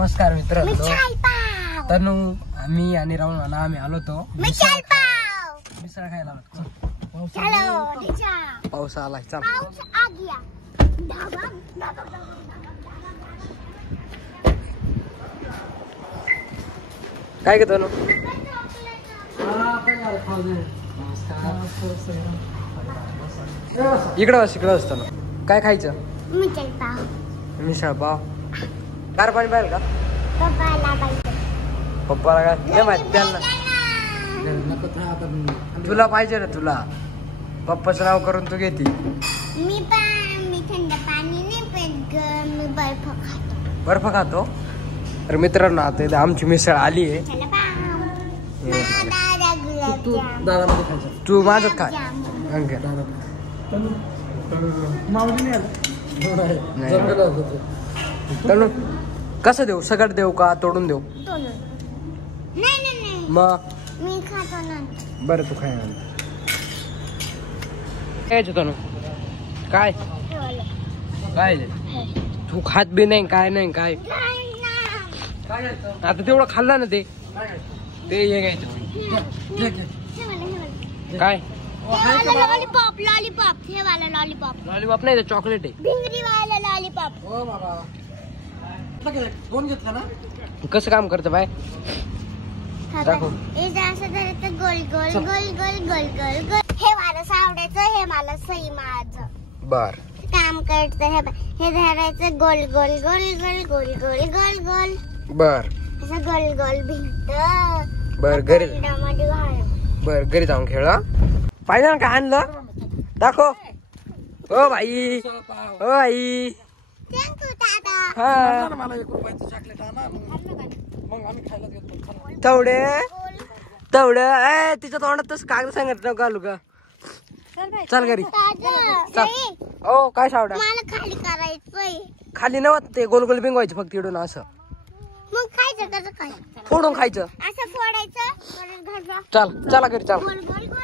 नमस्कार मित्रांनो, तनु आम्ही आणि राहुल नाना आम्ही आलो तो मिसळ खायला. पाऊस आलाय, चल काय घेतो? इकडं असतो ना. काय खायचं? मिसळ पाव. गार पाणी पाहिजे का पप्पाला? काय नाही माहिती त्यांना. तुला पाहिजे ना? तुला पप्पाचं नाव करून तू घेते. मी थंड पाणी नाही पण मी बर्फ खातो. तर मित्रांनो, आता आमची मिसळ आली आहे. तू माझ्यात काय तनु कसं देऊ? सगळं देऊ का तोडून देऊ? मग बरं, तू खाय. तनु काय काय तू खात बी नाही, काय नाही. काय आता तेवढं खाल्लं ना ते हे घ्यायचं. काय लॉलीपॉप? हे वाला लॉलीपॉप. लॉलीपॉप नाही, चॉकलेट आहे. भिंगरी वाला लॉलीपॉप. हो बाबा, दोन घेतलं ना. कसं काम करतं बाय? दाखव. गोल गोल गोल गोल गोल गोल गोल. हे मला सावडायचं, हे मला सई माझं. बर काम करतं. हे धरायचं गोल गोल गोल गोल गोल गोल गोल गोल. बर असं गोल गोल भिंत. बर घरी जाऊन खेळा. पाहिजे ना काय आणलं? दाखव. ओ भाई, ओ भाई. तेवढं तिच्या तोंडात तसं कागद सांगत नका घालू का? चल घरी चल. ओ काय सावडा? मला खाली करायचंय. खाली नव्हतं ते, गोल गोल बिंगवायचं फक्त इडून असं. मग खायचं कसं? काय फोडून खायचं. असं फोडायचं. चल चला घरी चल. गोल गोल गोल